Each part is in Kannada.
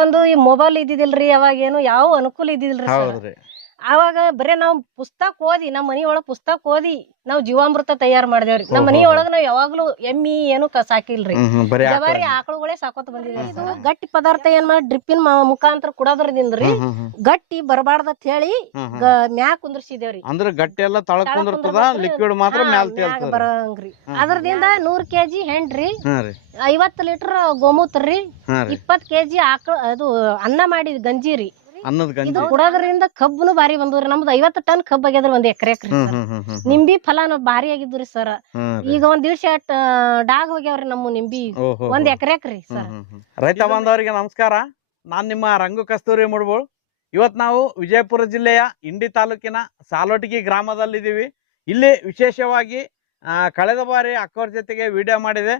ಬಂದು ಈ ಮೊಬೈಲ್ ಇದ್ದಿದಿಲ್ರಿ, ಅವಾಗ ಏನು ಯಾವ ಅನುಕೂಲ ಇದ್ದಿದಿಲ್ರಿ ಸರ್. ಹೌದ್ರಿ. ಅವಾಗ ಬರೇ ನಾವ್ ಪುಸ್ತಕ ಓದಿ, ನಮ್ಮ ಮನಿ ಒಳಗ್ ಪುಸ್ತಕ ಓದಿ ನಾವ್ ಜೀವಾಮೃತ ತಯಾರ್ ಮಾಡ್ದೇವ್ರಿ. ನಮ್ಮ ಮನಿ ಒಳಗ್ ನಾವ್ ಯಾವಾಗ್ಲೂ ಎಮ್ಮಿ ಏನು ಸಾಕಿಲ್ರಿ, ಜವಾರಿ ಆಕಳುಗಳೇ ಸಾಕೋತ ಬಂದಿದ್ದೇವೆ. ಇದು ಗಟ್ಟಿ ಪದಾರ್ಥ ಏನ್ ಮಾಡಿ ಡ್ರಿಪ್ಪಿನ ಮುಖಾಂತರ ಕುಡೋದ್ರದಿಂದ್ರಿ ಗಟ್ಟಿ ಬರಬಾರ್ದ ಅಂತ ಹೇಳಿ ಮ್ಯಾಕ್ ಕುಂದ್ರಸಿದೇವ್ರಿ. ಅಂದ್ರ ಗಟ್ಟಿ ಎಲ್ಲ ತಳಕ್ ಕುಂದಿರ್ತದ, ಲಿಕ್ವಿಡ್ ಮಾತ್ರ ಮ್ಯಾಲ್ ತೇಲ್ತದ ಬರಂಗ್ರಿ. ಅದ್ರದಿಂದ 100 kg ಹೆಂಡ್ರಿ, 50 ಲೀಟರ್ ಗೋಮೂತ್ರರಿ, 20 kg ಆಕಳ ಅದು ಅನ್ನ ಮಾಡಿದ ಗಂಜಿರಿ. ಅನ್ನದ ಗಂಜಿ ಇದು ಕುಡೋದ್ರಿಂದ ಕಬ್ಬನು ಬಾರಿ ಬಂದ್ರಿ. ನಮ್ದು 50 ಟನ್ ಕಬ್ಬ್ ಆಗ್ಯದ್ರಿ ಒಂದ್ ಎಕರೆಕ್ರಿ. ನಿಂಬಿ ಫಲಾನ ಬಾರಿ ಆಗಿದ್ರಿ ಸರ್. ಈಗ ಒಂದ್ ದಿವ್ಸ ಡಾಗ್ ಹೋಗ್ಯಾವ್ರಿ ನಮ್ಮ ನಿಂಬಿ ಒಂದ್ ಎಕರೆಕ್ರಿ ಸರ್. ರೈತ ಬಾಂಧವರಿಗೆ ನಮಸ್ಕಾರ. ನಾನ್ ನಿಮ್ಮ ರಂಗು ಕಸ್ತೂರಿ ಮುಡ್ಬೋಳ್. ಇವತ್ ನಾವು ವಿಜಯಪುರ ಜಿಲ್ಲೆಯ ಇಂಡಿ ತಾಲೂಕಿನ ಸಾಲೋಟಗಿ ಗ್ರಾಮದಲ್ಲಿದ್ದೀವಿ. ಇಲ್ಲಿ ವಿಶೇಷವಾಗಿ ಕಳೆದ ಬಾರಿ ಅಕ್ಕವ್ರ ಜೊತೆಗೆ ವಿಡಿಯೋ ಮಾಡಿದೆ.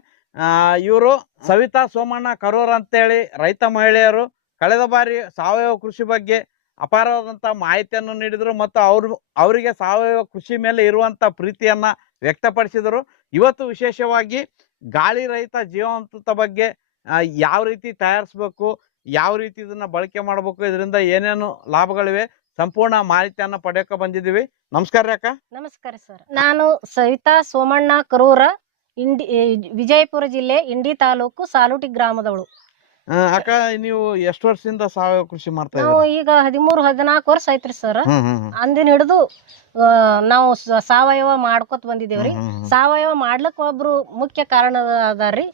ಇವರು ಸವಿತಾ ಸೋಮಣ್ಣ ಕರೂರ್ ಅಂತೇಳಿ ರೈತ ಮಹಿಳೆಯರು. ಕಳೆದ ಬಾರಿ ಸಾವಯವ ಕೃಷಿ ಬಗ್ಗೆ ಅಪಾರವಾದಂಥ ಮಾಹಿತಿಯನ್ನು ನೀಡಿದರು ಮತ್ತು ಅವರಿಗೆ ಸಾವಯವ ಕೃಷಿ ಮೇಲೆ ಇರುವಂಥ ಪ್ರೀತಿಯನ್ನು ವ್ಯಕ್ತಪಡಿಸಿದರು. ಇವತ್ತು ವಿಶೇಷವಾಗಿ ಗಾಳಿ ರಹಿತ ಜೀವಾಮೃತ ಬಗ್ಗೆ ಯಾವ ರೀತಿ ತಯಾರಿಸಬೇಕು, ಯಾವ ರೀತಿ ಇದನ್ನು ಬಳಕೆ ಮಾಡಬೇಕು, ಇದರಿಂದ ಏನೇನು ಲಾಭಗಳಿವೆ, ಸಂಪೂರ್ಣ ಮಾಹಿತಿಯನ್ನು ಪಡೆಯೋಕೆ ಬಂದಿದ್ದೀವಿ. ನಮಸ್ಕಾರ ಅಕ್ಕ. ನಮಸ್ಕಾರ ಸರ್. ನಾನು ಸವಿತಾ ಸೋಮಣ್ಣ ಕರೂರ, ವಿಜಯಪುರ ಜಿಲ್ಲೆ ಇಂಡಿ ತಾಲೂಕು ಸಾಲೋಟಿ ಗ್ರಾಮದವಳು. ಅಕ್ಕ, ನೀವು ಎಷ್ಟು ವರ್ಷದಿಂದ ಸಾವಯವ ಕೃಷಿ ಮಾಡ್ತಾ ಇದ್ದೀರಾ? ನಾವು ಈಗ 13-14 ವರ್ಷ ಐತ್ರಿ ಸರ್. ಅಂದಿನ ಹಿಡಿದು ನಾವು ಸಾವಯವ ಮಾಡ್ಕೊತ ಬಂದಿದ್ದೇವ್ರಿ. ಸಾವಯವ ಮಾಡ್ಲಿಕ್ ಒಬ್ರು ಮುಖ್ಯ ಕಾರಣ ಅದಾರ್ರಿ,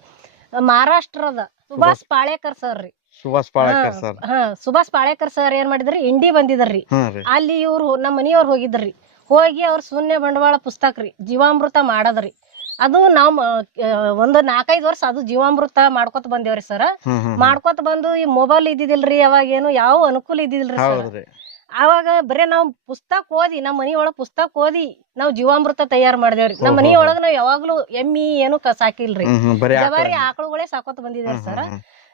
ಮಹಾರಾಷ್ಟ್ರದ ಸುಭಾಷ್ ಪಾಳೇಕರ್ ಸರ್ ರೀ. ಸುಭಾಷ್ ಪಾಳೇಕರ್ ಸರ್. ಸುಭಾಷ್ ಪಾಳೇಕರ್ ಸರ್ ಏನ್ ಮಾಡಿದ್ರಿ, ಇಂಡಿ ಬಂದಿದ್ರಿ. ಅಲ್ಲಿ ಇವ್ರು ನಮ್ಮ ಮನಿಯವ್ರು ಹೋಗಿದ್ರಿ. ಹೋಗಿ ಅವ್ರ ಶೂನ್ಯ ಬಂಡವಾಳ ಪುಸ್ತಕ ರೀ ಜೀವಾಮೃತ ಮಾಡದ್ರಿ. ಅದು ನಾವ್ ಒಂದ್ 4-5 ವರ್ಷ ಅದು ಜೀವಾಮೃತ ಮಾಡ್ಕೊತ ಬಂದೇವ್ರಿ ಸರ್. ಮಾಡ್ಕೊತ ಬಂದು ಈ ಮೊಬೈಲ್ ಇದ್ದಿದಿಲ್ರಿ, ಅವಾಗ ಏನು ಯಾವ ಅನುಕೂಲ ಇದ್ದಿದಿಲ್ರಿ ಸರ್. ಅವಾಗ ಬರೇ ನಾವ್ ಪುಸ್ತಕ ಓದಿ, ನಮ್ಮ ಮನಿ ಒಳಗ್ ಪುಸ್ತಕ ಓದಿ ನಾವ್ ಜೀವಾಮೃತ ತಯಾರ್ ಮಾಡ್ದೇವ್ರಿ. ನಮ್ಮ ಮನಿ ಒಳಗ್ ನಾವ್ ಯಾವಾಗ್ಲೂ ಎಮ್ಮಿ ಏನು ಸಾಕಿಲ್ರಿ, ಜವಾರಿ ಆಕಳುಗಳೇ ಸಾಕೋತ ಬಂದಿದೇವ್ರಿ ಸರ್.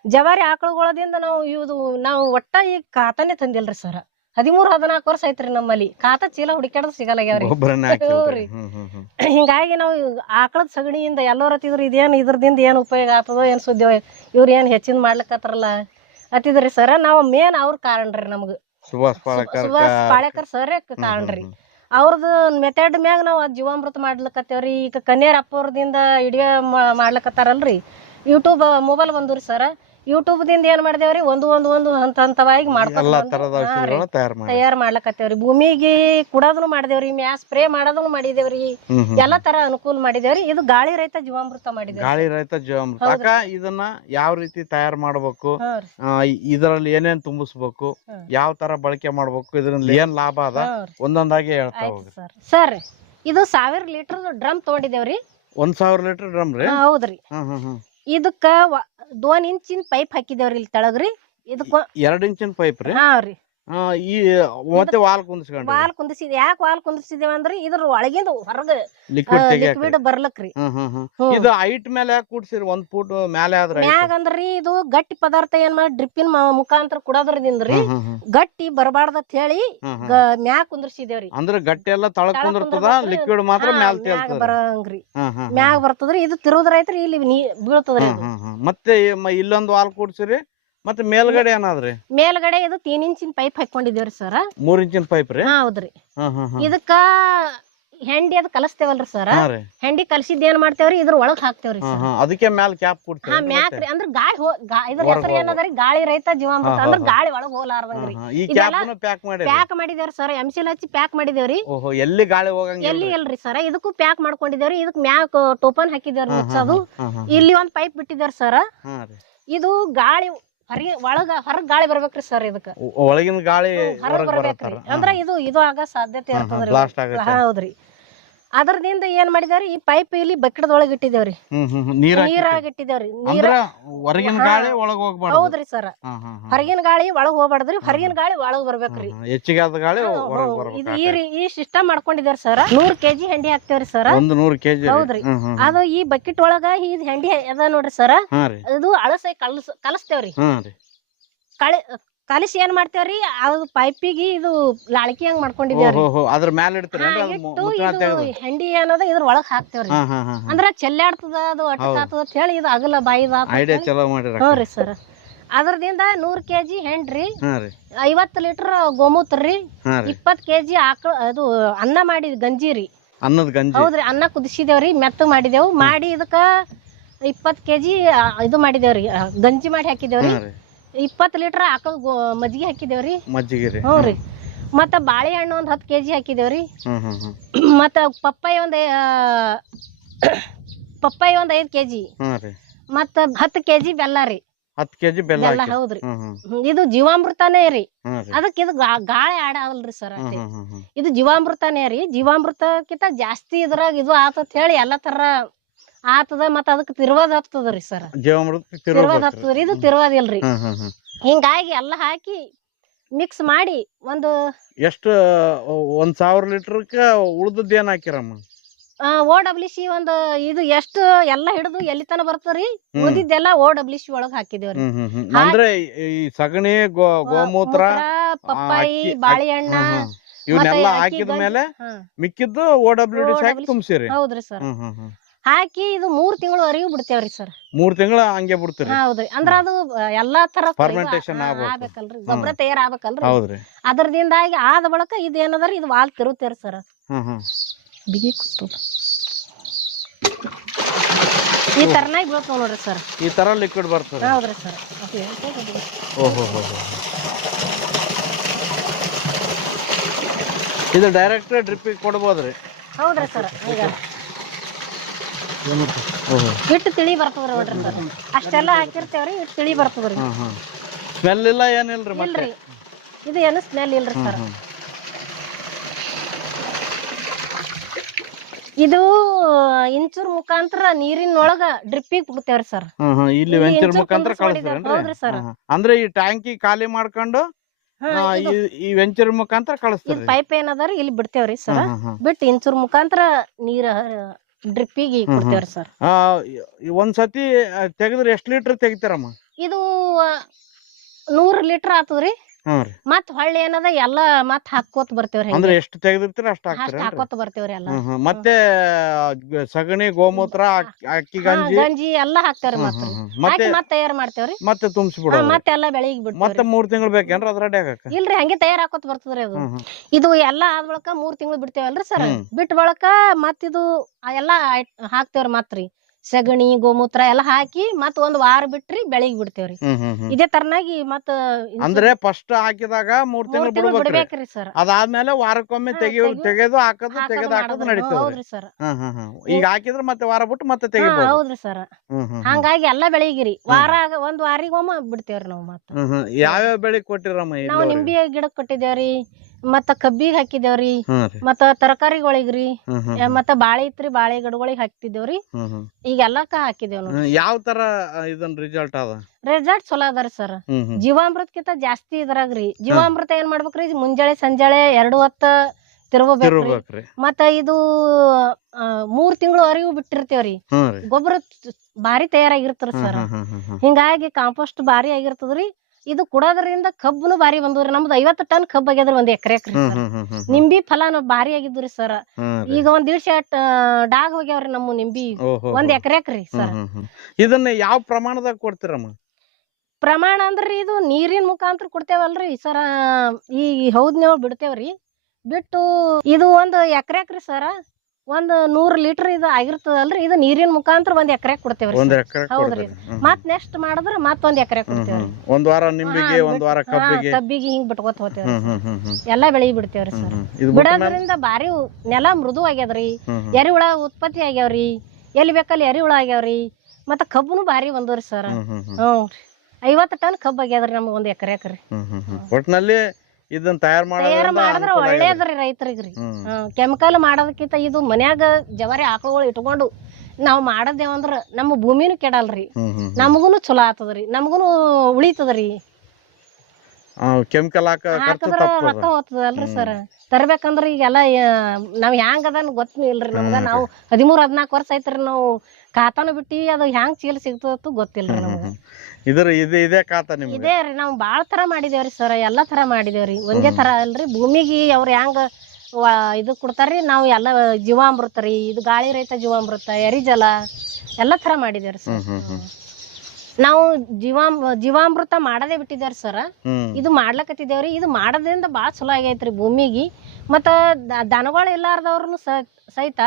ಜವಾರಿ ಆಕಳುಗಳದಿಂದ ನಾವು ಒಟ್ಟ ಈಗ ಖಾತಾನೆ ತಂದಿಲ್ರಿ ಸರ್. 13-14 ವರ್ಷ ಐತ್ರಿ ನಮ್ಮಲ್ಲಿ. ಖಾತಾ ಚೀಲ ಹುಡುಕ್ಯಾಡ್ದು ಸಿಗಲ್ಲಾಗ್ಯಾವ್ರಿ. ಹಿಂಗಾಗಿ ನಾವು ಆಕಳದ ಸಗಣಿಯಿಂದ ಎಲ್ಲೋರ್ ಹತ್ತಿದ್ರು ಇದೇನ್ ಇದ್ರದಿಂದ ಏನ್ ಉಪಯೋಗ ಆಗ್ತದೋ ಏನ್ ಸುದ್ದಿ, ಇವ್ರ ಏನ್ ಹೆಚ್ಚಿನ ಮಾಡ್ಲಿಕ್ಕತ್ತಾರಲ್ಲ ಹತ್ತಿದ್ರಿ ಸರ್. ನಾವು ಮೇನ್ ಅವ್ರ ಕಾರಣ್ರಿ. ನಮ್ಗ ಸುಭಾಷ್ ಪಾಳೇಕರ್ ಸರ್ ಕಾರಣ್ರಿ. ಅವ್ರದ್ದು ಮೆಥಡ್ ಮ್ಯಾಗ ನಾವ್ ಜೀವಾಮೃತ ಮಾಡ್ಲಿಕ್ಕತ್ತೇವ್ರಿ. ಈಗ ಕನ್ಯಾರ ಅಪ್ಪವ್ರದಿಂದ ವಿಡಿಯೋ ಮಾಡ್ಲಿಕ್ಕತ್ತಾರಲ್ರಿ, ಯೂಟ್ಯೂಬ್ ಮೊಬೈಲ್ ಬಂದ್ರಿ ಸರ್. ಯೂಟ್ಯೂಬ್ ದಿಂದ ಏನ್ ಮಾಡಿದೇವ್ರಿ, ಒಂದು ಹಂತವಾಗಿ ತಯಾರ್ ಮಾಡ್ಲಕತ್ತೇವ್ರಿ. ಭೂಮಿಗೆ ಕುಡೋದನ್ನು ಮಾಡಿದೇವ್ರಿ, ಮ್ಯಾ ಸ್ಪ್ರೇ ಮಾಡೋದನ್ನು ಮಾಡಿದೇವ್ರಿ, ಎಲ್ಲಾ ತರ ಅನುಕೂಲ ಮಾಡಿದೇವ್ರಿ. ಇದು ಗಾಳಿ ರಹಿತ ಜೀವಾಮೃತ ಮಾಡಿದೇವ್ರಿ. ಗಾಳಿ ರಹಿತ ಜೀವಾಮೃತ. ಅಕ್ಕ, ಇದನ್ನ ಯಾವ ರೀತಿ ತಯಾರು ಮಾಡ್ಬೇಕು, ಇದರಲ್ಲಿ ಏನೇನ್ ತುಂಬಿಸ್ಬೇಕು, ಯಾವ ತರ ಬಳಕೆ ಮಾಡ್ಬೇಕು, ಇದರಿಂದ ಏನ್ ಲಾಭ ಅದ ಒಂದೊಂದಾಗಿ ಹೇಳ್ತಾ ಹೋಗ್ರಿ ಸರ್. ಇದು 1000 ಲೀಟರ್ ಡ್ರಮ್ ತಗೊಂಡಿದೇವ್ರಿ. 1000 ಲೀಟರ್ ಡ್ರಮ್ ರೀ? ಹೌದ್ರಿ. ಇದಕ್ಕ 2 ಇಂಚಿನ ಪೈಪ್ ಹಾಕಿದೇವ್ರಿ ಇಲ್ಲಿ ತೆಳಗ್ರಿ. ಇದಕ್ಕ 2 ಇಂಚಿನ ಪೈಪ್ ರೀ? ರೀ. ಈ ಮತ್ತೆ ವಾಲ್ ಕುಂದಿಸಿದ್ವಿ. ಯಾಕೆ ವಾಲ್ ಕುಂದಿಸಿದೇವ ಅಂದ್ರಿ, ಇದ್ರ ಒಳಗಿಂದ ಹೊರಗ ಲಿಕ್ವಿಡ್ ಬರ್ಲಕ್ರಿ. ಇದು ಹೈಟ್ ಮೇಲೆ ಕೂಡ್ಸಿರಿ, 1 ಫೂಟ್ ಮ್ಯಾಲೆ ಆದ್ರೆ ಮ್ಯಾಗ ಅಂದ್ರಿ ಇದು ಗಟ್ಟಿ ಪದಾರ್ಥ ಏನ್ ಮಾಡಿ ಡ್ರಿಪ್ಪಿನ ಮುಖಾಂತರ ಕುಡೋದ್ರದಿಂದ್ರಿ ಗಟ್ಟಿ ಬರಬಾರ್ದ ಅಂತ ಹೇಳಿ ಮ್ಯಾಗ ಕುಂದ್ರಸಿದೇವ್ರಿ. ಅಂದ್ರ ಗಟ್ಟಿ ಎಲ್ಲ ತಳಕ್ ಕುಂದಿರ್ತದ, ಲಿಕ್ವಿಡ್ ಮಾತ್ರ ಮ್ಯಾಲ್ ತೇಲ್ತದ. ಬರಂಗ್ರಿ, ಮ್ಯಾಗ ಬರ್ತದ್ರಿ. ಇದು ತಿರುವುದ್ರ ಐತ್ರಿ, ಇಲ್ಲಿ ಬೀಳ್ತದ್ರಿ. ಮತ್ತೆ ಇಲ್ಲೊಂದು ವಾಲ್ ಕೂಡ್ಸಿರಿ. ಮತ್ತೆ ಮೇಲ್ಗಡೆ ಏನಾದ್ರಿ? ಮೇಲ್ಗಡೆ ಇದು 3 ಇಂಚಿನ ಪೈಪ್ ಹಾಕೊಂಡಿದೇವ್ರಿ ಸರ್. 3 ಇಂಚಿನ ಪೈಪ್ ರೀ? ಹೌದ್ರಿ. ಇದಕ್ಕ ಹೆಂಡಿ ಅದ್ ಕಲಸ್ತೇವಲ್ರಿ ಸರ್. ಹೆಂಡಿ ಕಲಸಿದ್ ಏನ್ ಮಾಡ್ತೇವ್ರಿ, ಇದ್ರ ಒಳಗ್ ಹಾಕ್ತೇವ್ರಿ. ಅದಕ್ಕೆ ಮ್ಯಾಲ್ ಕ್ಯಾಪ್ ಕೊಡ್ತೇವೆ. ಮ್ಯಾಕ್ರಿ ಅಂದ್ರ ಗಾಳಿ ಇದ್ರ ಹೆಸರು ಏನದ್ರಿ, ಗಾಳಿ ರಹಿತ ಜೀವಾಮೃತ. ಅಂದ್ರ ಗಾಳಿ ಒಳಗ್ ಹೋಲಾರ್ದಂಗ್ರಿ. Pack ಮಾಡಿದೇವ್ರಿ sir. ಎಂಸಿಲ್ ಹಚ್ಚಿ ಪ್ಯಾಕ್ ಮಾಡಿದೇವ್ರಿ. ಎಲ್ಲಿ ಗಾಳಿ ಹೋಗಂಗಿಲ್ಲ, ಎಲ್ಲಿ ಇಲ್ರಿ ಸರ್. ಇದಕ್ಕೂ ಪ್ಯಾಕ್ ಮಾಡ್ಕೊಂಡಿದೇವ್ರಿ. ಇದಕ್ ಮ್ಯಾಕ್ ಟೋಪನ್ ಹಾಕಿದೇವ್ರಿ ಮುಚ್ಚದು. ಇಲ್ಲಿ ಒಂದ್ ಪೈಪ್ ಬಿಟ್ಟಿದೇವ್ರಿ ಸರ್. ಇದು ಗಾಳಿ ಹೊರಗ್ ಗಾಳಿ ಬರ್ಬೇಕ್ರಿ ಸರ್. ಇದಕ್ಕ ಒಳಗಿನ ಗಾಳಿ ಹೊರಗ್ ಬರ್ಬೇಕ್ರಿ. ಅಂದ್ರ ಇದು ಆಗ ಸಾಧ್ಯತೆ ಇರ್ತದ್ರಿ. ಹೌದ್ರಿ. ಅದರದಿಂದ ಏನ್ ಮಾಡಿದೇವ್ರಿ, ಈ ಪೈಪ್ ಇಲ್ಲಿ ಬಕೆಟ್ದೊಳಗೆ ಇಟ್ಟಿದೇವ್ರಿ, ನೀರಾಗ ಇಟ್ಟಿದೇವ್ರಿ. ಹೊರಗಿನ ಗಾಳಿ ಒಳಗ್ ಹೋಗ್ಬಾರ್ದು. ಹೌದ್ರಿ ಸರ್. ಹೊರಗಿನ ಗಾಳಿ ಒಳಗ್ ಹೋಗ್ಬಾರ್ದ್ರಿ, ಹೊರಗಿನ ಗಾಳಿ ಒಳಗ್ ಬರ್ಬೇಕ್ರಿ. ಹೆಚ್ಚಿಗೆ ಗಾಳಿ ಇದು ಈ ಸಿಸ್ಟಮ್ ಮಾಡ್ಕೊಂಡಿದೇವ್ರಿ ಸರ್. 100 kg ಹೆಂಡಿ ಹಾಕ್ತೇವ್ರಿ ಸರ್. 100 kg? ಹೌದ್ರಿ. ಅದು ಈ ಬಕೆಟ್ ಒಳಗ ಈ ಹೆಂಡಿ ಅದ ನೋಡ್ರಿ ಸರ್. ಇದು ಅಳಸೈ ಕಲಸ್ತೇವ್ರಿ. ಕಲಿಸಿ ಏನ್ ಮಾಡ್ತೇವ್ರಿ, ಅದು ಪೈಪಿಗೆ ಇದು ಲಾಳಕಿ ಹಂಗ್ ಮಾಡ್ಕೊಂಡಿದೇವ್ರಿ. ಅದ್ರ ಮ್ಯಾಲ ಇಟ್ಟು ಹೆಂಡಿ ಏನದ ಇದ್ರ ಒಳಗ್ ಹಾಕ್ತೇವ್ರಿ. ಅಂದ್ರ ಚೆಲ್ಲಾಡ್ತದ, ಅದು ಅಟಕಾತದ ಅಂತ ಹೇಳಿ ಇದು ಅಗಲ ಬಾಯಿದ. ಐಡಿಯಾ ಚಲೋ ಮಾಡಿರ. ಹ್ಞೂ ಸರ್. ಅದ್ರದಿಂದ 100 kg ಹೆಂಡ್ರಿ, ಹಾ ರೀ 50 ಲೀಟರ್ ಗೋಮೂತ್ರ ರೀ, ಹಾ ರೀ 20 kg ಆಕಳ ಅದು ಅನ್ನ ಮಾಡಿದ್ ಗಂಜಿ ರೀ. ಅನ್ನದ ಗಂಜಿ. ಹೌದ್ರಿ, ಅನ್ನ ಕುದಿಸಿದೇವ್ರಿ, ಮೆತ್ತ ಮಾಡಿದೇವು. ಮಾಡಿ ಇದಕ್ಕ 20 kg ಇದು ಮಾಡಿದೇವ್ರಿ, ಗಂಜಿ ಮಾಡಿ ಹಾಕಿದೇವ್ರಿ. 20 ಲೀಟರ್ ಆಕಳ ಮಜ್ಜಿಗೆ ಹಾಕಿದೇವ್ರಿ. ಮಜ್ಜಿಗೆ ರೀ. ಹ್ಞೂ ರೀ. ಮತ್ತ ಬಾಳೆಹಣ್ಣು 10 kg ಹಾಕಿದೇವ್ರಿ. ಮತ್ತ ಪಪ್ಪಾಯಿ ಒಂದ್ 5 kg. ಮತ್ತ 10 kg ಬೆಲ್ಲ ರೀ. 10 kg ಬೆಲ್ಲ. ಹೌದ್ರಿ. ಇದು ಜೀವಾಮೃತನೇ ರೀ. ಅದಕ್ಕೆ ಇದು ಗಾಳಿ ಆಡಲ್ರಿ ಸರ್. ಇದು ಜೀವಾಮೃತನೇ ರೀ. ಜೀವಾಮೃತಕ್ಕಿಂತ ಜಾಸ್ತಿ ಇದ್ರಾಗ ಇದು ಆತತ್ ಹೇಳಿ ಎಲ್ಲಾ ತರ ಆತದ. ಮತ್ತ ಅದಕ್ಕೆ ತಿರ್ವಾದ್ ಹತ್ತದ್ರಿ ಸರ್. ತಿರ್ವಾದ್ ಹತ್ತದ್ರಿ, ಇದು ತಿರ್ವಾದಿಲ್ರಿ. ಹಿಂಗಾಗಿ ಎಲ್ಲಾ ಹಾಕಿ ಮಿಕ್ಸ್ ಮಾಡಿ ಎಷ್ಟು 1000 ಲೀಟರ್ಕ ಉಳ್ದದ್ ಏನ್ ಹಾಕಿರಮ್ಮ? OWC ಒಂದು ಇದು ಎಷ್ಟು ಎಲ್ಲಾ ಹಿಡಿದು ಎಲ್ಲಿ ತನ ಬರ್ತದ್ರಿ, ಉಳಿದಿದ್ದೆಲ್ಲ OWC ಒಳಗ್ ಹಾಕಿದೇವ್ರಿ. ಅಂದ್ರೆ ಈ ಸಗಣಿ, ಗೋಮೂತ್ರ, ಪಪ್ಪಾಯಿ, ಬಾಳೆಹಣ್ಣ ಇವನ್ನೆಲ್ಲ ಹಾಕಿದ ಮೇಲೆ ಮಿಕ್ಕಿದ್ದು OWC ಹಾಕಿ ತುಂಬಿಸಿರಿ. ಹೌದ್ರಿ ಸರ್. ಹಾಕಿ ಇದು 3 ತಿಂಗಳವರೆಗೂ ಬಿಡ್ತೇವ್ರಿ ಸರ್. 3 ತಿಂಗಳ ಹಂಗೆ ಬಿಡ್ತೀರಿ? ಹೌದ್ರಿ. ಅಂದ್ರ ಅದು ಎಲ್ಲಾ ತರ ಫರ್ಮೆಂಟೇಶನ್ ಆಗ್ಬೇಕಲ್ರಿ, ಗೊಬ್ಬರ ತಯಾರ ಆಗ್ಬೇಕಲ್ರಿ. ಹೌದ್ರಿ. ಅದ್ರದಿಂದಾಗಿ ಆದ ಬಳಕ ಇದು ಏನದರಿ, ಇದು ವಾಲ್ ತಿರುತ್ತೇರಿ ಸರ್. ಬಿಗಿ ಕೂತದ ಈ ತರನಾಗಿ ಬೀಳ್ತಾವ ನೋಡ್ರಿ ಸರ್. ಈ ತರ ಲಿಕ್ವಿಡ್ ಬರ್ತದೆ. ಹೌದ್ರಿ ಸರ್. ಓಹೋ, ಇದು ಡೈರೆಕ್ಟ್ ಡ್ರಿಪ್ಪಿಗೆ ಕೊಡ್ಬೋದ್ರಿ? ಹೌದ್ರಿ ಸರ್. ಈಗ ಹಿಟ್ಟು ತಿಳಿ ಬರ್ತದ್ರಿ ನೋಡ್ರಿ ಸರ್. ಅಷ್ಟೆಲ್ಲ ಹಾಕಿರ್ತೇವ್ರಿ, ಹಿಟ್ಟು ತಿಳಿ ಬರ್ತದ್ರಿ. ಸ್ಮೆಲ್ ಇಲ್ಲ ಏನಿಲ್ರಿ? ಇಲ್ರಿ, ಇದು ಏನು ಸ್ಮೆಲ್ ಇಲ್ರಿ ಸರ್. ಇದು ಇಂಚೂರ್ ಮುಖಾಂತರ ನೀರಿನೊಳಗ ಡ್ರಿಪ್ಪಿಗೆ ಬಿಡ್ತೇವ್ರಿ ಸರ್. ಇಲ್ಲಿ ವೆಂಚರ್ ಮುಖಾಂತರ ಹೌದ್ರಿ ಸರ್. ಅಂದ್ರೆ ಈ ಟ್ಯಾಂಕಿ ಖಾಲಿ ಮಾಡ್ಕೊಂಡು ಈ ವೆಂಚರ್ ಮುಖಾಂತರ ಕಳಿಸ್ತೀರಿ? ಪೈಪ್ ಏನದಾರಿ ಇಲ್ಲಿ ಬಿಡ್ತೇವ್ರಿ ಸರ್. ಬಿಟ್ಟು ಇಂಚೂರ್ ಮುಖಾಂತರ ನೀರ ಡ್ರಿಪ್ಪಿಗೆ ಕೊಡ್ತೇವ್ರಿ ಸರ್. ಒಂದ್ಸತಿ ತೆಗೆದ್ರೆ ಎಷ್ಟ್ ಲೀಟರ್ ತೆಗಿತಾರಮ್ಮ? ಇದು 100 ಲೀಟರ್ ಆತದ್ರಿ. ಮತ್ ಹೊಳ್ಳಿ ಏನದ ಎಲ್ಲಾ ಮತ್ ಹಾಕೋತ್ ಬರ್ತೇವ್ರಿ. ಅಂದ್ರೆ ಎಷ್ಟು ತೆಗೆದಿರ್ತೀರ ಅಷ್ಟ ಹಾಕೋತ ಬರ್ತೇವ್ರಿ ಎಲ್ಲ. ಮತ್ತೆ ಸಗಣಿ, ಗೋಮೂತ್ರ, ಅಕ್ಕಿ ಗಂಜಿ ಎಲ್ಲಾ ಹಾಕ್ತೇವ್ರಿ. ಮತ್ತೆ ತಯಾರು ಮಾಡ್ತೇವ್ರಿ. ಮತ್ತೆ ತುಂಬಿಸ್ಬಿಡ ಮತ್ತೆ ಎಲ್ಲಾ ಬೆಳಿಗ್ಗೆ ಬಿಟ್ಟು ಮತ್ತೆ 3 ತಿಂಗಳು ಬೇಕೇನ್ರ ಅದ್ರ ರೆಡಿ ಆಗಕ್ಕೆ? ಇಲ್ರಿ, ಹಂಗೆ ತಯಾರ ಹಾಕೋತ್ ಬರ್ತದ್ರಿ ಅದು. ಇದು ಎಲ್ಲಾ ಆದ ಬಳಕ 3 ತಿಂಗಳು ಬಿಡ್ತೇವಲ್ರಿ ಸರ್. ಬಿಟ್ಟ ಬಳಕ ಮತ್ತಿದು ಎಲ್ಲಾ ಹಾಕ್ತೇವ್ರಿ. ಮತ್ರಿ ಸಗಣಿ, ಗೋಮೂತ್ರ ಎಲ್ಲಾ ಹಾಕಿ ಮತ್ 1 ವಾರ ಬಿಟ್ರಿ ಬೆಳಿಗ್ಗೆ ಬಿಡ್ತೇವ್ರಿ. ಇದೇ ತರನಾಗಿ ಮತ್ತ ಅಂದ್ರೆ ಫಸ್ಟ್ ಹಾಕಿದಾಗ 3 ತಿಂಗಳು ಬಿಡ್ಬೇಕ್ರಿ ಸರ್. ಅದಾದ್ಮೇಲೆ ವಾರಕ್ಕೊಮ್ಮೆ ತೆಗೆದು ಹಾಕೋದು ನಡೀತದೆ. ಹೌದ್ರಿ ಸರ್. ಈಗ ಹಾಕಿದ್ರೆ ಮತ್ತೆ ವಾರ ಬಿಟ್ಟು ಮತ್ತೆ ತೆಗಿಬಹುದು. ಹೌದ್ರಿ ಸರ್. ಹಂಗಾಗಿ ಎಲ್ಲಾ ಬೆಳಿಗಿರಿ 1 ವಾರಿಗೊಮ್ಮೆ ಬಿಡ್ತೇವ್ರಿ ನಾವು. ಮತ್ತ ಯಾವ್ಯಾವ ಬೆಳಿ ಕೊಟ್ಟಿರಮ್ಮ? ನಾವು ನಿಂಬಿ ಗಿಡಕ್ ಕೊಟ್ಟಿದೇವ್ರಿ, ಮತ್ತ ಕಬ್ಬಿಗೆ ಹಾಕಿದೇವ್ರಿ, ಮತ್ತ ತರಕಾರಿಗಳಿಗ್ರಿ, ಮತ್ತ ಬಾಳೆ ಇತ್ರಿ, ಬಾಳೆ ಗಿಡಗಳಿಗೆ ಹಾಕ್ತಿದೇವ್ರಿ. ಈಗ ಎಲ್ಲಕ್ಕ ಹಾಕಿದೇವ್ ನೋಡ್ರಿ. ಯಾವ ತರ ಇದನ್ ರಿಸಲ್ಟ್ ಅದ? ರಿಸಲ್ಟ್ ಚಲೋ ಅದಾರಿ ಸರ್. ಜೀವಾಮೃತಕ್ಕಿಂತ ಜಾಸ್ತಿ ಇದ್ರಾಗ್ರಿ. ಜೀವಾಮೃತ ಏನ್ ಮಾಡ್ಬೇಕ್ರಿ, ಮುಂಜಾನೆ ಸಂಜಾಳೆ 2 ಹೊತ್ತ ತಿರ್ಗೋಬೇಕ್ರಿ. ಮತ್ತ ಇದು 3 ತಿಂಗಳವರೆಗೂ ಬಿಟ್ಟಿರ್ತೇವ್ರಿ. ಗೊಬ್ಬರ ಬಾರಿ ತಯಾರಾಗಿರ್ತರಿ ಸರ್. ಹಿಂಗಾಗಿ ಕಾಂಪೋಸ್ಟ್ ಬಾರಿ ಆಗಿರ್ತದ್ರಿ. ಇದು ಕುಡೋದ್ರಿಂದ ಕಬ್ಬನು ಬಾರಿ ಬಂದ್ರಿ. ನಮ್ದು 50 ಟನ್ ಕಬ್ಬ್ ಆಗ್ಯದ್ರಿ 1 ಎಕರೆಕ್ರಿ ಸರ್. ನಿಂಬಿ ಫಲಾನು ಬಾರಿ ಆಗಿದ್ರಿ ಸರ್. ಈಗ 150 ಡಾಗ್ ಹೋಗ್ಯಾವ್ರಿ ನಮ್ಮ ನಿಂಬಿ 1 ಎಕರೆಕ್ರಿ ಸರ್. ಇದನ್ನ ಯಾವ ಪ್ರಮಾಣದಾಗ ಕೊಡ್ತೀರಮ್ಮ? ಪ್ರಮಾಣ ಅಂದ್ರಿ ಇದು ನೀರಿನ ಮುಖಾಂತರ ಕೊಡ್ತೇವಲ್ರಿ ಸರ. ಈ ಹೌದ್ನೇವ್ ಬಿಡ್ತೇವ್ರಿ. ಬಿಟ್ಟು ಇದು 1 ಎಕರೆಕ್ರಿ ಸರ 100 ಲೀಟರ್ ಇದು ಆಗಿರ್ತದಲ್ರಿ. ಇದು ನೀರಿನ ಮುಖಾಂತರ 1 ಎಕರೆ ಕೊಡ್ತೇವ್ರಿ. ಹೌದ್ರಿ. ಮತ್ ನೆಕ್ಸ್ಟ್ ಮಾಡಿದ್ರ ಮತ್ 1 ಎಕರೆ ಕೊಡ್ತೇವ್ರಿ. 1 ವಾರ ನಿಂಬಿಗೆ, 1 ವಾರ ಕಬ್ಬಿಗೆ ಹಿಂಗ್ ಬಿಟ್ಕೋತ ಹೋಗ್ತೇವ್ರಿ. ಎಲ್ಲಾ ಬೆಳಿ ಬಿಡ್ತೇವ್ರಿ ಸರ್. ಬಿಡೋದ್ರಿಂದ ಬಾರಿ ನೆಲ ಮೃದು ಆಗ್ಯದ್ರಿ. ಎರಿಹುಳ ಉತ್ಪತ್ತಿ ಆಗ್ಯಾವ್ರಿ. ಎಲ್ಲಿ ಬೇಕಲ್ಲಿ ಎರಿಹುಳ ಆಗ್ಯಾವ್ರಿ. ಮತ್ತ ಕಬ್ಬನು ಬಾರಿ ಬಂದವ್ರಿ ಸರ್. 50 ಟನ್ ಕಬ್ಬ್ ಆಗ್ಯಾದ್ರಿ ನಮ್ಗೆ 1 ಎಕರೆಕ್ರಿ. ಒಟ್ನಲ್ಲಿ ಇದನ್ನ ತಯಾರು ಮಾಡಿದ್ರ ಒಳ್ಳೇದ್ರಿ ರೈತರಿಗ್ರಿ. ಕೆಮಿಕಲ್ ಮಾಡೋದಕ್ಕಿಂತ ಇದು ಮನ್ಯಾಗ ಜವಾರಿ ಆಕಳುಗಳು ಇಟ್ಕೊಂಡು ನಾವ್ ಮಾಡದೇವಂದ್ರ ನಮ್ಮ ಭೂಮಿನೂ ಕೆಡಲ್ರಿ, ನಮಗುನು ಚಲೋ ಆತದ್ರಿ, ನಮಗುನು ಉಳಿತದ್ರಿ. ಕೆಮಿಕಲ್ ಹಾಕಿದ್ರ ರೊಕ್ಕ ಹೋಗ್ತದಲ್ರಿ ಸರ್. ತರ್ಬೇಕಂದ್ರ ಈಗೆಲ್ಲ ನಾವ್ ಹೆಂಗ್ ಅದನ್ ಗೊತ್ತಿಲ್ರಿ ನಮ್ಗ. ನಾವು 13-14 ವರ್ಷ ಐತ್ರಿ ನಾವು ಖಾತಾನು ಬಿಟ್ಟಿವಿ. ಅದು ಹೆಂಗ್ ಚೀಲ ಸಿಗ್ತದ ಗೊತ್ತಿಲ್ರಿ ನಮ್ಗ. ಇದೇ ರೀ. ನಾವ್ ಬಾಳ್ ತರ ಮಾಡಿದೇವ್ರಿ ಸರ್. ಎಲ್ಲಾ ತರ ಮಾಡಿದೇವ್ರಿ. ಒಂದೇ ತರ ಅಲ್ರಿ. ಭೂಮಿಗೆ ಅವ್ರ ಹೆಂಗ ಇದು ಕೊಡ್ತಾರ್ರಿ, ನಾವ್ ಎಲ್ಲಾ ಜೀವಾಮೃತ ರೀ, ಇದು ಗಾಳಿ ರಹಿತ ಜೀವಾಮೃತ, ಎರಿಜಲ ಎಲ್ಲಾ ತರ ಮಾಡಿದೇವ್ರಿ ಸರ್. ನಾವು ಜೀವಾಮೃತ ಮಾಡದೇ ಬಿಟ್ಟಿದ್ದೇವ್ರಿ ಸರ್. ಇದು ಮಾಡ್ಲಕತ್ತಿದ್ದೇವ್ರಿ. ಇದು ಮಾಡೋದ್ರಿಂದ ಬಾಳ ಚಲೋ ಆಗೈತ್ರಿ ಭೂಮಿಗೆ. ಮತ್ತ ದನಗಳು ಇಲ್ಲಾರ್ದವ್ರನು ಸಹಿತ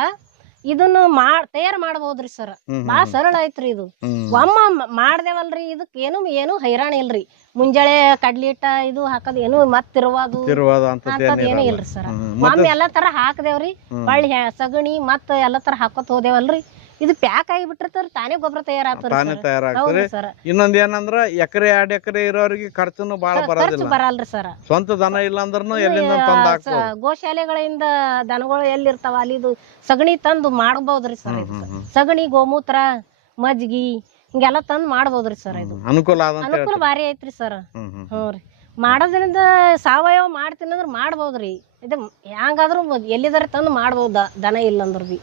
ಇದನ್ನ ತಯಾರು ಮಾಡಬಹುದ್ರಿ ಸರ್. ಬಾಳ ಸರಳ ಐತ್ರಿ ಇದು. ಒಮ್ಮ ಮಾಡ್ದೇವಲ್ರಿ ಇದಕ್ ಏನು ಹೈರಾಣ ಇಲ್ರಿ. ಮುಂಜಾನೆ ಕಡ್ಲಿ ಹಿಟ್ಟ ಇದು ಹಾಕದ್ ಏನು ಮತ್ ತಿರುವಾದು ಅಂತದ್ ಏನು ಇಲ್ರಿ ಸರ್. ಒಮ್ಮೆ ಎಲ್ಲಾ ತರ ಹಾಕದೇವ್ರಿ. ಹೊಳ್ಳಿ ಸಗಣಿ ಮತ್ತ ಎಲ್ಲಾ ತರ ಹಾಕೋತ್ ಹೋದೇವಲ್ರಿ, ಇದು ಪ್ಯಾಕ್ ಆಗಿ ಬಿಟ್ಟಿರ್ತಾರ, ತಾನೇ ಗೊಬ್ಬರ ತಯಾರಾಗ್ತದೆ ಸರ್. ಇನ್ನೊಂದ್ ಏನಂದ್ರ ಎಕರೆ 2 ಎಕರೆ ಇರೋರಿಗೆ ಖರ್ಚುನು ಬಾಳ ಬರಲ್ರಿ ಸರ್. ಸ್ವಂತ ದನ ಇಲ್ಲ ಅಂದ್ರೂ ಎಲ್ಲಿಂದ ತಂದು ಹಾಕ್ಬೋದು. ಗೋಶಾಲೆಗಳಿಂದ ದನಗಳು ಎಲ್ಲಿರ್ತಾವ ಅಲ್ಲಿ ಇದು ಸಗಣಿ ತಂದು ಮಾಡಬಹುದ್ರಿ ಸರ್. ಸಗಣಿ, ಗೋಮೂತ್ರ, ಮಜ್ಗಿ ಹಿಂಗೆಲ್ಲ ತಂದ್ ಮಾಡಬಹುದ್ರಿ ಸರ್. ಇದು ಅನುಕೂಲ ಭಾರಿ ಐತ್ರಿ ಸರ್. ಹ್ಞೂ ರೀ. ಮಾಡೋದ್ರಿಂದ ಸಾವಯವ ಮಾಡ್ತೀನಿ ಅಂದ್ರ ಮಾಡ್ಬೋದ್ರಿ. ಇದು ಹ್ಯಾಂಗಾದ್ರೂ ಎಲ್ಲಿದಾರ ತಂದು ಮಾಡ್ಬೋದ ದನ ಇಲ್ಲ ಅಂದ್ರ ಬಿ.